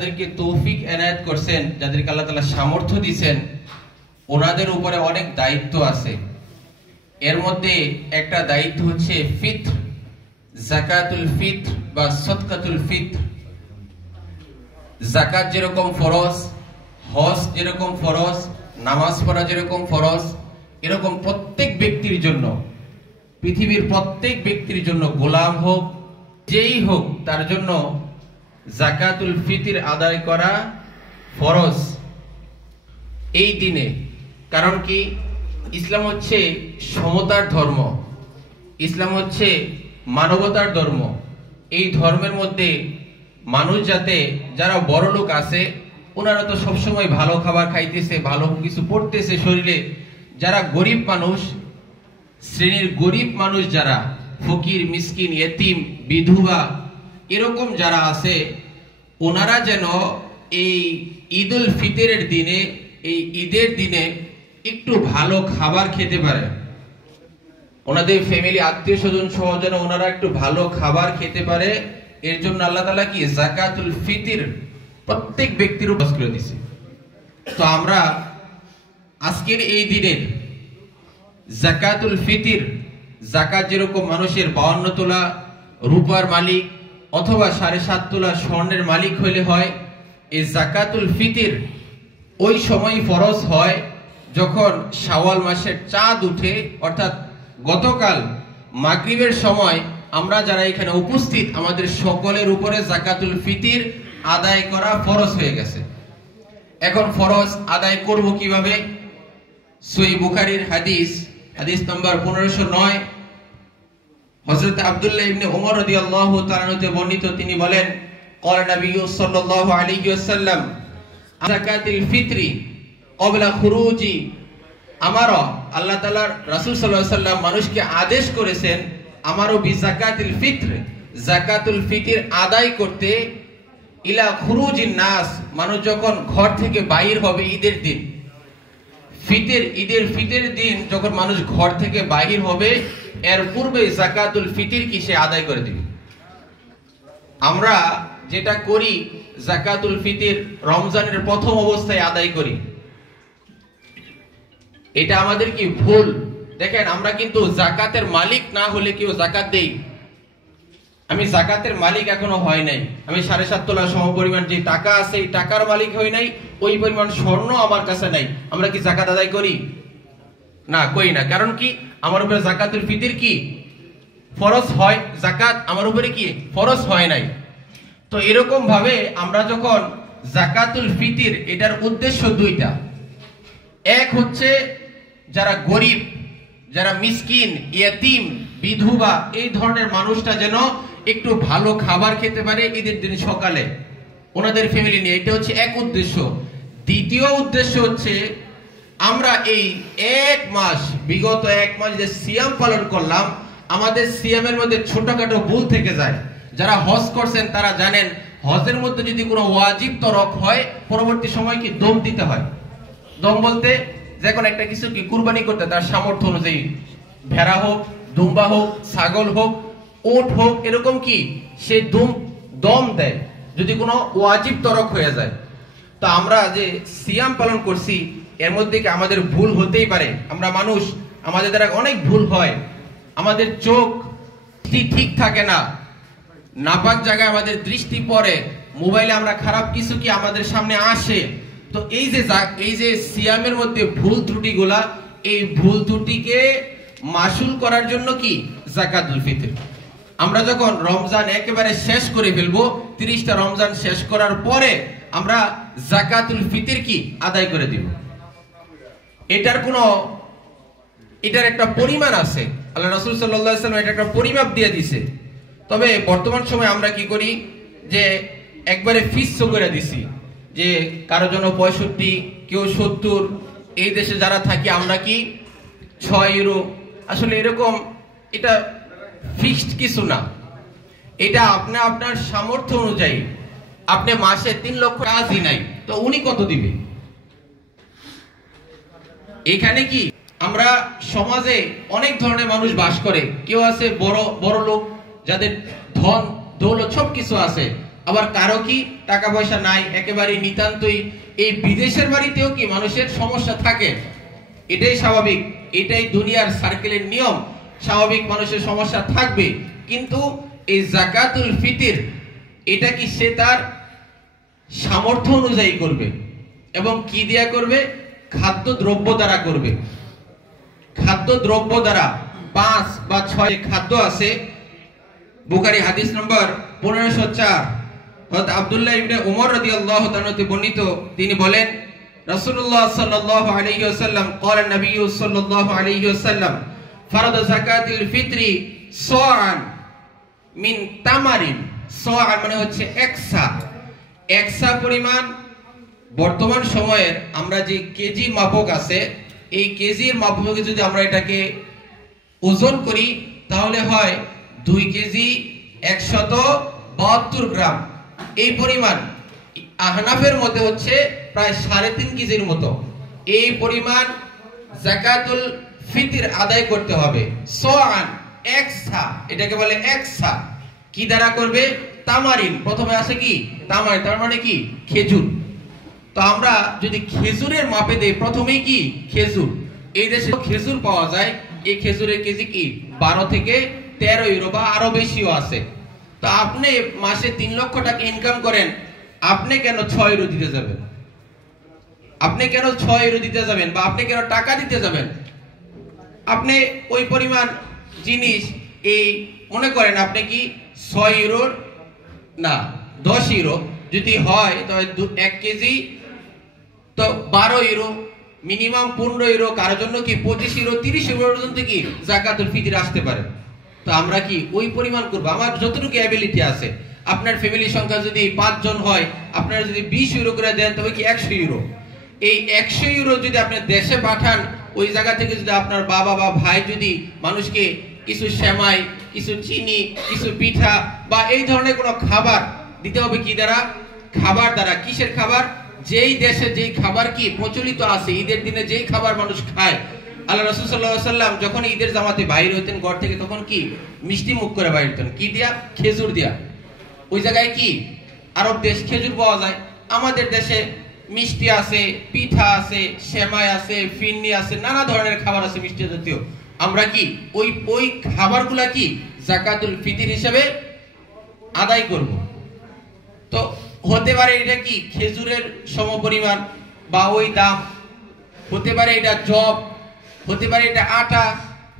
যাদেরকে তৌফিক এনায়েত করছেন, যাদেরকে আল্লাহ তাআলা সামর্থ্য দিয়েছেন, ওনাদের উপরে অনেক দায়িত্ব আছে। এর মধ্যে একটা দায়িত্ব হচ্ছে ফিতর, যাকাতুল ফিতর বা সদকাতুল ফিতর। যাকাত যেরকম ফরজ, হজ যেরকম ফরজ, নামাজ পড়া যেরকম ফরজ, এরকম প্রত্যেক ব্যক্তির জন্য, পৃথিবীর প্রত্যেক ব্যক্তির জন্য, গোলাম হোক যেই হোক, তার জন্য যাকাতুল ফিতর আদায় করা ফরজ এই দিনে। কারণ কি, ইসলাম হচ্ছে সমতার ধর্ম, ইসলাম হচ্ছে মানবতার ধর্ম। এই ধর্মের মধ্যে মানুষ যাতে, যারা বড় লোক আছে ওনারা তো সবসময় ভালো খাবার খাইতেছে, ভালো কিছু পড়তেছে শরীরে, যারা গরিব মানুষ, শ্রেণীর গরিব মানুষ যারা ফকির, মিসকিন, ইয়েতিম, বিধবা, এরকম যারা আছে, ওনারা যেন এই ঈদুল ফিতরের দিনে, এই ঈদের দিনে একটু ভালো খাবার খেতে পারে। ওনাদের ফ্যামিলি, আত্মীয় স্বজন সহ যেন ওনারা একটু ভালো খাবার খেতে পারে। এর জন্য আল্লাহ তাআলা কি যাকাতুল ফিতর প্রত্যেক ব্যক্তির উপর করে দিয়েছে। তো আমরা আজকের এই দিনের যাকাতুল ফিতর, যাকাত যেরকম মানুষের 52 তোলা রূপার মালিক অথবা 7.5 তোলা স্বর্ণের মালিক হইলে হয়, এই যাকাতুল ফিতর ওই সময় ফরজ হয় যখন শাওয়াল মাসের চাঁদ উঠে, অর্থাৎ গতকাল মাগরিবের সময় আমরা যারা এখানে উপস্থিত, আমাদের সকলের উপরে যাকাতুল ফিতর আদায় করা ফরজ হয়ে গেছে। এখন ফরজ আদায় করব কিভাবে? সহিহ বুখারীর হাদিস, হাদিস নাম্বার 1509, হযরত আব্দুল্লাহ ইবনে ওমর রাদিয়াল্লাহু তাআলা হতে বর্ণিত, তিনি বলেন, ক্বালা নবী সাল্লাল্লাহু আলাইহি ওয়াসাল্লাম যাকাতুল ফিতরি ক্বাবলা খুরুজি আমারা, আল্লাহ তাআলার রাসূল সাল্লাল্লাহু আলাইহি ওয়াসাল্লাম মানুষকে আদেশ করেছেন আমারও বিযাকাতুল ফিতর, যাকাতুল ফিতর আদায় করতে, ইলা খুরুজিন নাস, মানুষ যখন ঘর থেকে বাইর হবে ঈদের দিন, ফিতর, ঈদের ফিতরের দিন যখন মানুষ ঘর থেকে বাহির হবে, এর পূর্বে যাকাতুল ফিতর কি সে আদায় করে দিবে। আমরা যেটা করি, যাকাতুল ফিতর রমজানের প্রথম অবস্থায় আদায় করি, এটা আমাদের কি ভুল। দেখেন, আমরা কিন্তু যাকাতের মালিক না হলে কেউ যাকাত দেই। আমি যাকাতের মালিক এখনো হয় নাই, আমি 7.5 তোলা সমপরিমাণ যে টাকা আছে এই টাকার মালিক হই নাই, ওই পরিমাণ স্বর্ণ আমার কাছে নাই। আমরা কি যাকাত আদায় করি? না, করি না। কারণ কি, আমার উপরে যাকাতুল ফিতর কি ফরজ হয়, যাকাত আমার উপরে কি ফরজ হয় নাই। তো এরকম ভাবে আমরা যখন যাকাতুল ফিতর, এটার উদ্দেশ্য দুইটা। এক হচ্ছে যারা গরিব, যারা মিসকিন, ইয়েতিম, বিধবা, এই ধরনের মানুষটা যেন একটু ভালো খাবার খেতে পারে ঈদের দিন সকালে ওনাদের ফ্যামিলি নিয়ে, এটা হচ্ছে এক উদ্দেশ্য। দ্বিতীয় উদ্দেশ্য হচ্ছে আমরা এই এক মাস, বিগত এক মাস যে সিয়াম পালন করলাম, আমাদের সিয়ামের মধ্যে ছোটখাটো ভুল থেকে যায়। যারা হজ করছেন তারা জানেন, হজের মধ্যে যদি কোনো ওয়াজিব তরক হয়, পরবর্তী সময় কি দম দিতে হয়। দম বলতে যখন একটা কিছু কি কুরবানি করতে, তার সামর্থ্য অনুযায়ী, ভেড়া হোক, দুম্বা হোক, ছাগল হোক, উট হোক, এরকম কি সে দম দেয় যদি কোনো ওয়াজিব তরক হয়ে যায়। তো আমরা যে সিয়াম পালন করছি, এর মধ্যে কি আমাদের ভুল হতেই পারে। আমরা মানুষ, আমাদের দ্বারা অনেক ভুল হয়। আমাদের চোখ ঠিক থাকে না, নাপাক জায়গায় আমাদের দৃষ্টি পড়ে, মোবাইলে আমরা খারাপ কিছু কি আমাদের সামনে আসে। তো এই যে সিয়ামের মধ্যে ভুল ত্রুটিগুলা, এই ভুল ত্রুটিকে মাসুল করার জন্য কি যাকাতুল ফিতর। আমরা যখন রমজান একেবারে শেষ করে ফেলবো, 30টা রমজান শেষ করার পরে আমরা যাকাতুল ফিতর কি আদায় করে দিব। এটার একটা পরিমাণ আছে, আল্লাহ রাসূল সাল্লাল্লাহু আলাইহি ওয়াসাল্লাম এটা একটা পরিমাপ দিয়ে দিয়েছে। তবে বর্তমান সময় আমরা কি করি, যে একবারে ফিক্স করে দিছি, যে কারো জন্য 65, কেউ 70, এই দেশে যারা থাকি আমরা কি 6 ইউরো। আসলে এরকম এটা ফিক্সড কিছু না, এটা আপনার সামর্থ্য অনুযায়ী। আপনি মাসে 3 লক্ষ কাজই নাই, তো উনি কত দিবে? এখানে কি আমরা সমাজে অনেক ধরনের মানুষ বাস করে। কেউ আছে বড় বড় লোক, যাদের ধন দৌলত সবকিছু আছে, আবার কারো কি টাকা পয়সা নাই, একেবারে নিতান্তই এই বিদেশের বাড়িতেও কি মানুষের সমস্যা থাকে, এটাই স্বাভাবিক, এটাই দুনিয়ার সার্কেলের নিয়ম, স্বাভাবিক মানুষের সমস্যা থাকবে। কিন্তু এই যাকাতুল ফিতর এটা কি সে তার সামর্থ্য অনুযায়ী করবে, এবং কি দিয়া করবে? খাদ্য দ্রব্য দ্বারা করবে। খাদ্য দ্রব্য দ্বারা 5 বা 6 খাদ্য আছে। বুখারী হাদিস নম্বর 1504, হযরত আব্দুল্লাহ ইবনে উমর রাদিয়াল্লাহু তাআলা হতে বর্ণিত, তিনি বলেন রাসূলুল্লাহ সাল্লাল্লাহু আলাইহি ওয়াসাল্লাম قال النبي صلى الله عليه وسلم فرض زكاة الفطر صاعا من تمر। صاع মানে হচ্ছে একসা পরিমাণ। বর্তমান সময়ের আমরা যে কেজি মাপক আছে, এই কেজির মাপকে যদি আমরা এটাকে ওজন করি তাহলে হয় 2 কেজি 172 গ্রাম। এই পরিমাণ আহনাফের মধ্যে হচ্ছে প্রায় 3.5 কেজির মতো। এই পরিমাণ যাকাতুল ফিতর আদায় করতে হবে। সোয়ান একসা, এটাকে বলে একসা। কি দ্বারা করবে? তামারিন। প্রথমে আছে কি? তামারিন, তার মানে কি? খেজুর। তো আমরা যদি খেজুরের মাপে দেই, প্রথমেই কি? খেজুর। এই দেশে খেজুর পাওয়া যায়, এই খেজুরের কেজি কি 12 থেকে 13 ইউরো বা আরো বেশিও আছে। তো আপনি মাসে 3 লক্ষ টাকা ইনকাম করেন, আপনি কেন 6 ইউরো দিতে যাবেন? আপনি কেন 6 ইউরো দিতে যাবেন, বা আপনি কেন টাকা দিতে যাবেন? আপনি ওই পরিমাণ জিনিস, এই মনে করেন আপনি কি 6 ইউরোর না 10 ইউরো যদি হয় তাহলে 1 কেজি তো 12 ইউরো, মিনিমাম 15 ইউরো, কারোর জন্য কি 25 ইউরো 30 ইউরো পর্যন্ত কি যাকাতুল ফিতর আসতে পারে। তো আমরা কি ওই পরিমাণ করব, আমার যতটুকু অ্যাবিলিটি আছে। আপনার ফ্যামিলি সংখ্যা যদি 5 জন হয়, আপনারা যদি 20 ইউরো করে দেন তবে কি 100 ইউরো। এই 100 ইউরো যদি আপনি দেশে পাঠান, ওই জায়গা থেকে যদি আপনার বাবা বা ভাই যদি মানুষকে কিছু সেমাই, কিছু চিনি, কিছু পিঠা বা এই ধরনের কোনো খাবার দিতে হবে, কি দ্বারা? খাবার দ্বারা। কিসের খাবার? যেই দেশে যেই খাবার কি প্রচলিত আছে, ঈদের দিনে যেই খাবার মানুষ খায়। আল্লাহ রাসূল সাল্লাল্লাহু আলাইহি ওয়াসাল্লাম যখন ঈদের জামাতে বাইরে হতেন ঘর থেকে, তখন কি মিষ্টি মুখ করে বাইরে হতেন। কি দিয়া? খেজুর দিয়া। ওই জায়গায় কি আরব দেশ খেজুর পাওয়া যায়, আমাদের দেশে মিষ্টি আছে, পিঠা আছে, সেমাই আছে, ফিরনি আছে, নানা ধরনের খাবার আছে মিষ্টি জাতীয়। আমরা কি ওই খাবারগুলা কি যাকাতুল ফিতর হিসেবে আদায় করব। তো হতে পারে এটা কি খেজুরের সমপরিমাণ বা ওই দাম, হতে পারে এটা জব, হতে পারে এটা আটা,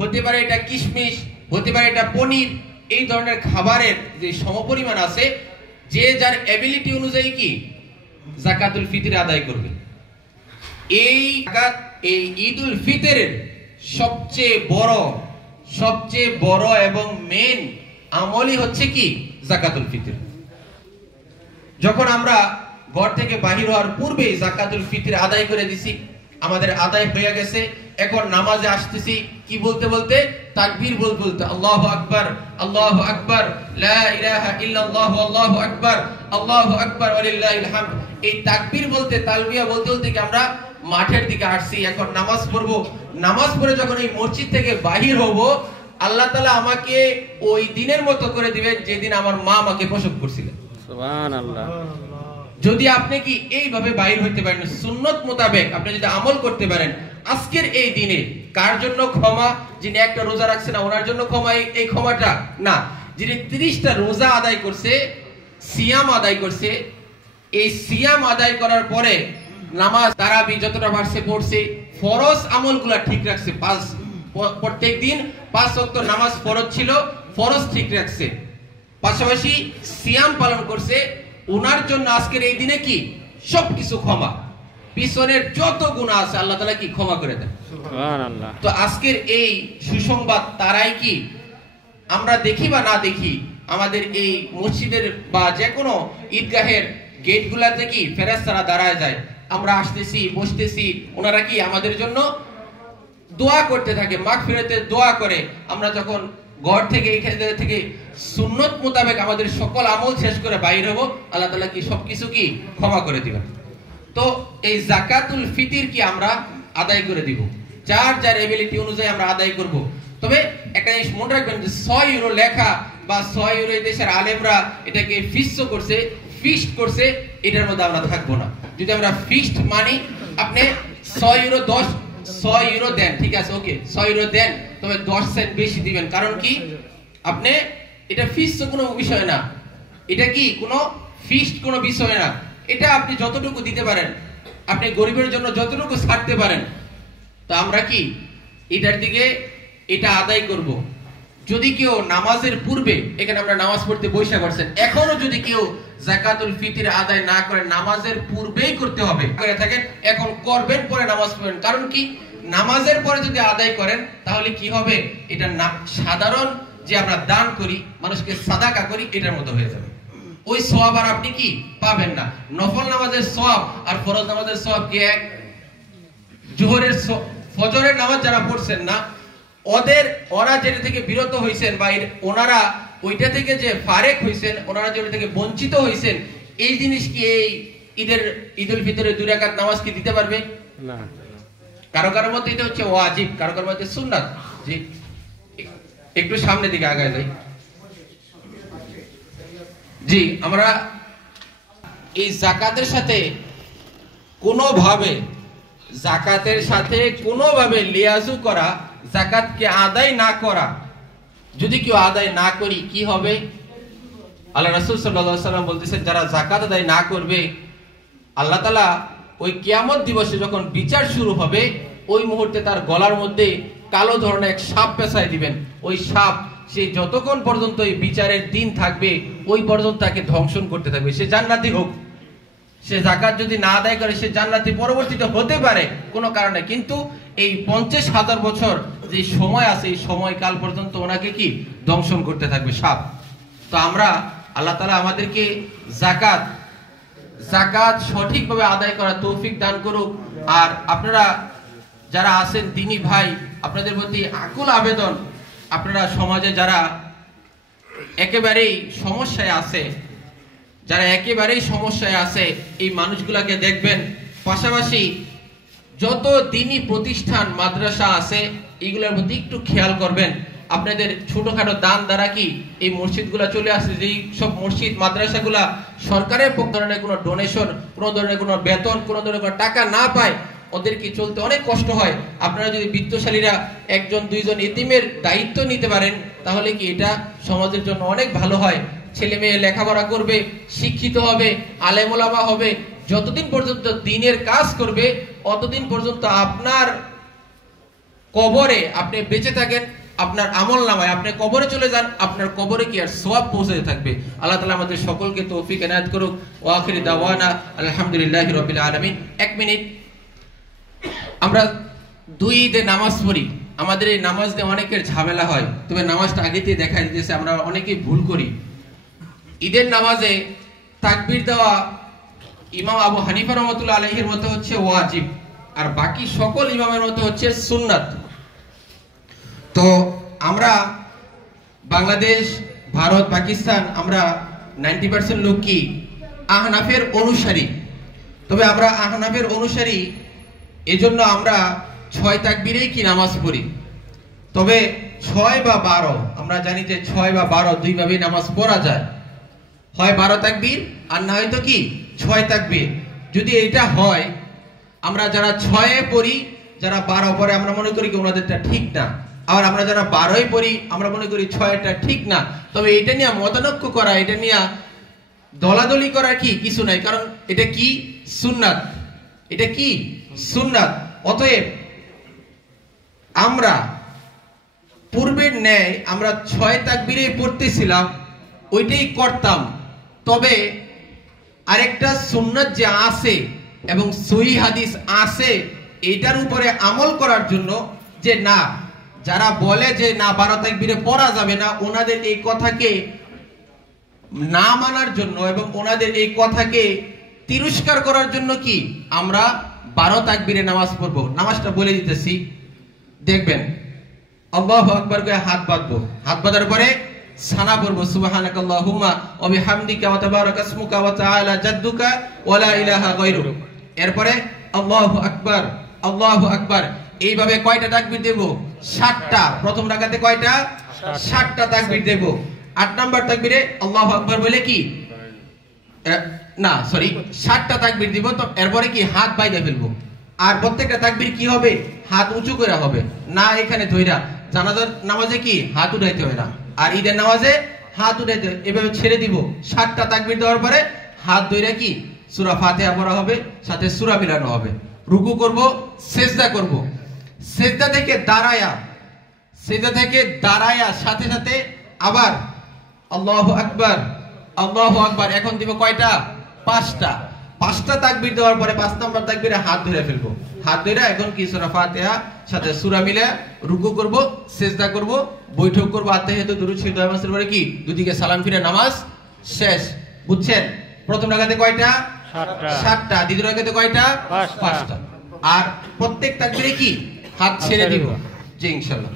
হতে পারে এটা কিশমিশ, হতে পারে এটা পনির। এই ধরনের খাবারের যে সমপরিমাণ আছে, যে যার এবিলিটি অনুযায়ী কি যাকাতুল ফিতর আদায় করবে। এই ঈদুল ফিতরের সবচেয়ে বড় এবং মেন আমলই হচ্ছে কি যাকাতুল ফিতর। যখন আমরা ঘর থেকে বাহির হওয়ার পূর্বে যাকাতুল ফিতর আদায় করে দিছি, আমাদের আদায় হয়ে গেছে, এখন নামাজে আসতেছি, কি বলতে বলতে? তাকবীর বলতে বলতে আল্লাহু আকবার, আল্লাহু আকবার, লা ইলাহা ইল্লাল্লাহু, আল্লাহু আকবার, আল্লাহু আকবার ওয়ালিল্লাহিল হামদ। এই তাকবীর বলতে, তালবিয়া বলতে বলতে কি আমরা মাঠের দিকে আসছি, এখন নামাজ পড়বো। নামাজ পড়ে যখন এই মসজিদ থেকে বাহির হব, আল্লাহ তাআলা আমাকে ওই দিনের মতো করে দিবেন যেদিন আমার মা আমাকে প্রসব করছিলেন। সুবহানাল্লাহ। যদি আপনি কি এইভাবে বাইর হইতে পারেন, সুন্নত মোতাবেক আপনি যদি আমল করতে পারেন, আজকের এই দিনে কার জন্য ক্ষমা? যিনি একটা রোজা রাখছে না ওনার জন্য ক্ষমা, এই ক্ষমাটা না। যিনি 30টা রোজা আদায় করছে, সিয়াম আদায় করছে, এই সিয়াম আদায় করার পরে নামাজ তারাবি যতটা পারছে পড়ছে, ফরজ আমলগুলা ঠিক রাখছে, প্রত্যেক দিন 5 ওয়াক্ত নামাজ ফরজ ছিল, ফরজ ঠিক রাখছে, পাশাপাশি সিয়াম পালন করছে, ওনার জন্য আজকের এই দিনে কি সবকিছু ক্ষমা। পিছনের যত গুনাহ আছে আল্লাহ তাআলা কি ক্ষমা করে দেন। সুবহানাল্লাহ। তো আজকের এই সুসংবাদ তারাই কি আমরা দেখি বা না দেখি, আমাদের এই মসজিদের বা যে কোনো ঈদগাহের গেটগুলাতে কি ফেরেশতারা দাঁড়ায় যায়, আমরা আসতেছি, বসতেছি, ওনারা কি আমাদের জন্য দোয়া করতে থাকে, মাগফিরাতের দোয়া করে। আমরা যখন ঘর থেকে এই থেকে সুন্নত মোতাবেক আমাদের সকল আমল শেষ করে বাইর হব, আল্লাহ তাআলা কি সবকিছু কি ক্ষমা করে দিবেন। তো এই যাকাতুল ফিতর কি আমরা আদায় করে দিব, যার যার এবিলিটি অনুযায়ী আমরা আদায় করব। তবে একটা জিনিস মনে রাখবেন যে 6 ইউরো লেখা বা 6 ইউরো এই দেশের আলেমরা এটাকে ফিস্ট করছে, এটার মধ্যে আমরা থাকবো না। যদি আমরা ফিক্সড মানি, আপনি 6 ইউরো দেন, ঠিক আছে, ওকে 6 ইউরো দেন, তবে 10 সেন্ট বেশি দিবেন। কারণ কি, আপনি এটা ফিক্সড কোনো বিষয় না, এটা কি কোনো ফিক্সড কোনো বিষয় না, এটা আপনি যতটুকু দিতে পারেন, আপনি গরিবের জন্য যতটুকু ছাড়তে পারেন। তো আমরা কি এটার দিকে এটা আদায় করব। যদি কেউ নামাজের পূর্বে, এখানে আমরা নামাজ পড়তে বৈশা করছেন, এখনো যদি কেউ যাকাতুল ফিতর আদায় না করে, নামাজের পূর্বেই করতে হবে করে থাকেন, এখন করবেন, পরে নামাজ পড়বেন। কারণ কি, নামাজের পরে যদি আদায় করেন তাহলে কি হবে, এটা না সাধারণ যে আমরা দান করি, মানুষকে সাদাকা করি, এটার মতো হয়ে যাবে। ওই সওয়াব আর আপনি কি পাবেন না। নফল নামাজের সওয়াব আর ফরজ নামাজের সওয়াব কি এক? জোহরের ফজরের নামাজ যারা পড়ছেন না, ওরা যেটা থেকে বিরত হইছেন বা ওনারা ওইটা থেকে যে ফারেক হইছেন, ওনারা যেটা থেকে বঞ্চিত হইছেন, এই জিনিস কি এই ঈদুল ফিতরের 2 রাকাত নামাজ কি দিতে পারবে না? কারো কারোর মধ্যে এটা হচ্ছে ওয়াজিব, কারো কারোর মধ্যে সুন্নাত। জি, একটু সামনের দিকে আগায় যাই। জি, আমরা এই যাকাতের সাথে কোনোভাবে লিয়াজু করা, যাকাতকে আদায় না করা, যদি কেউ আদায় না করি কি হবে? আল্লাহ রাসূল সাল্লাল্লাহু আলাইহি ওয়াসাল্লাম বলতেছেন, যারা যাকাত আদায় না করবে, আল্লাহ তাআলা ওই কিয়ামত দিবসে যখন বিচার শুরু হবে, ওই মুহূর্তে তার গলার মধ্যে কালো ধরনের এক সাপ পেঁচায় দিবেন। ওই সাপ সে যতক্ষণ পর্যন্ত এই বিচারের দিন থাকবে, ওই পর্যন্ত তাকে ধ্বংসন করতে থাকবে। সে জান্নাতি হোক, সে যাকাত যদি না আদায় করে, সে জান্নাতি পরবর্তীতে হতে পারে কোনো কারণে, কিন্তু এই 50,000 বছর যে সময় আছে, এই সময়কাল পর্যন্ত ওনাকে কি ধ্বংসন করতে থাকবে সাপ। তো আমরা, আল্লাহ তাআলা আমাদেরকে যাকাত সঠিকভাবে আদায় করার তৌফিক দান করুক। আর আপনারা যারা আছেন দিনী ভাই, আপনাদের প্রতি আকুল আবেদন, আপনারা সমাজে যারা একেবারেই সমস্যায় আছে, এই মানুষগুলাকে দেখবেন। পাশাপাশি যত দ্বীনি প্রতিষ্ঠান মাদ্রাসা আছে, এইগুলোর প্রতি একটু খেয়াল করবেন। আপনাদের ছোটখাটো দান দ্বারা কি এই মসজিদগুলা চলে আসছে, যেই সব মসজিদ মাদ্রাসাগুলা সরকারের পক্ষ ধরনের কোনো ডোনেশন, কোনো ধরনের কোনো বেতন, কোনো ধরনের কোনো টাকা না পায়, ওদেরকে চলতে অনেক কষ্ট হয়। আপনারা যদি বিত্তশালীরা 1-2 এতিমের দায়িত্ব নিতে পারেন, তাহলে কি এটা সমাজের জন্য অনেক ভালো হয়। ছেলে মেয়ে লেখাপড়া করবে, শিক্ষিত হবে, আলেম ওলামা হবে। যতদিন পর্যন্ত দ্বীনের কাজ করবে, অতদিন পর্যন্ত আপনার কবরে আপনি বেঁচে থাকেন, আপনার আমল নামায় আপনি কবরে চলে যান, আপনার কবরে কি আর সওয়াব পৌঁছতে থাকবে। আল্লাহ তাআলা আমাদের সকলকে তৌফিক এনায়েত করুক। ওয়া আখিরি দাওয়ানা আলহামদুলিল্লাহি রাব্বিল আলামিন। 1 মিনিট, আমরা 2 ঈদে নামাজ পড়ি। আমাদের এই নামাজ দিয়ে অনেকের ঝামেলা হয়, তবে নামাজটা আগেতেই দেখা দিতেছে, আমরা অনেকেই ভুল করি। ঈদের নামাজে তাকবীর দেওয়া ইমাম আবু হানিফা রাহমাতুল্লাহ আলাইহির মতে হচ্ছে ওয়াজিব, আর বাকি সকল ইমামের মতে হচ্ছে সুন্নাত। তো আমরা বাংলাদেশ, ভারত, পাকিস্তান, আমরা 90% লোক কি আহনাফের অনুসারী। তবে আমরা আহনাফের অনুসারী, এজন্য আমরা 6 তাকবীরেই কি নামাজ পড়ি। তবে 6 বা 12, আমরা জানি যে 6 বা 12 দুই ভাবেই নামাজ পড়া যায়, হয় 12 তাকবীর আর না হয়তো কি 6 তাকবীর। যদি এটা হয়, আমরা যারা 6 পড়ি, যারা 12 পড়ে, আমরা মনে করি কি ওনাদেরটা ঠিক না। আর আমরা যারা 12 পড়ি, আমরা মনে করি 6টা ঠিক না। তবে এটা নিয়ে মতানৈক্য করা, এটা নিয়ে দলাদলি করা কি কিছু নাই, কারণ এটা কি সুন্নাত, এটা কি সুন্নাত। অতএব আমরা পূর্বের ন্যায় আমরা 6 তাকবীরে পড়তেছিলাম, ওইটাই করতাম। তবে আরেকটা সুন্নাত যে আছে এবং সহিহ হাদিস আছে, এটার উপরে আমল করার জন্য, যে না, যারা বলে যে না 12 তাকবীরে পড়া যাবে না, ওনাদের এই কথাকে না মানার জন্য এবং ওনাদের এই কথাকে তিরস্কার করার জন্য কি আমরা 12 তাকবীরে নামাজ পড়বো। নামাজটা বলে দিতেছি, দেখবেন। আল্লাহু আকবার করে হাত বাঁধবো, হাত বাঁধার পরে সানা পড়বো, সুবহানাকাল্লাহুম্মা ওয়া বিহামদিকা ওয়া তাবারাকা ইসমুকা ওয়া তাআলা জাদ্দুকা ওয়া লা ইলাহা গায়রুক। এরপরে আল্লাহু আকবার, আল্লাহু আকবার। এইভাবে কয়টা তাকবীর দেব? 7টা। প্রথম রাকাতে কয়টা? 7টা তাকবীর দেব। 8 নাম্বার তাকবীরে আল্লাহু আকবার বলে কি না সরি 7টা তাকবীর দিব, তো এরপরে কি হাত বাইরে ফেলবো। আর প্রত্যেকটা তাকবীর কি হবে, হাত উঁচু করে হবে না, এখানে ধইরা। জানাজার নামাজে কি হাত উঠাইতে হয় না, আর ঈদের নামাজে হাত উঠাইতে হয়। এভাবে ছেড়ে দিব। 7টা তাকবীর দেওয়ার পরে হাত ধইরা কি সূরা ফাতিহা পড়া হবে, সাথে সূরা মিলানো হবে। রুকু করব, সিজদা করব। সিজদা থেকে দাঁড়ায়া সাথে সাথে আবার আল্লাহু আকবার, আল্লাহু আকবার। এখন দিব কয়টা, 5টা তাকবীর দেওয়ার পরে 5 নাম্বার তাকবীরে হাত ধরে ফেলবো। হাত ধরে এখন কি সূরা ফাতিহা সাথে সূরা মিলে রুকু করব, সিজদা করব, বৈঠক করব, আত্তাহিয়াতু দুরূদ শরীফ নামাজের পরে কি দুদিকে সালাম ফিরে নামাজ শেষ। বুঝছেন? প্রথম রাকাতে কয়টা, 7টা। দ্বিতীয় রাকাতে কয়টা, 5টা। আর প্রত্যেক তাকবীরে কি হাত ছেড়ে দিব। জি ইনশাআল্লাহ।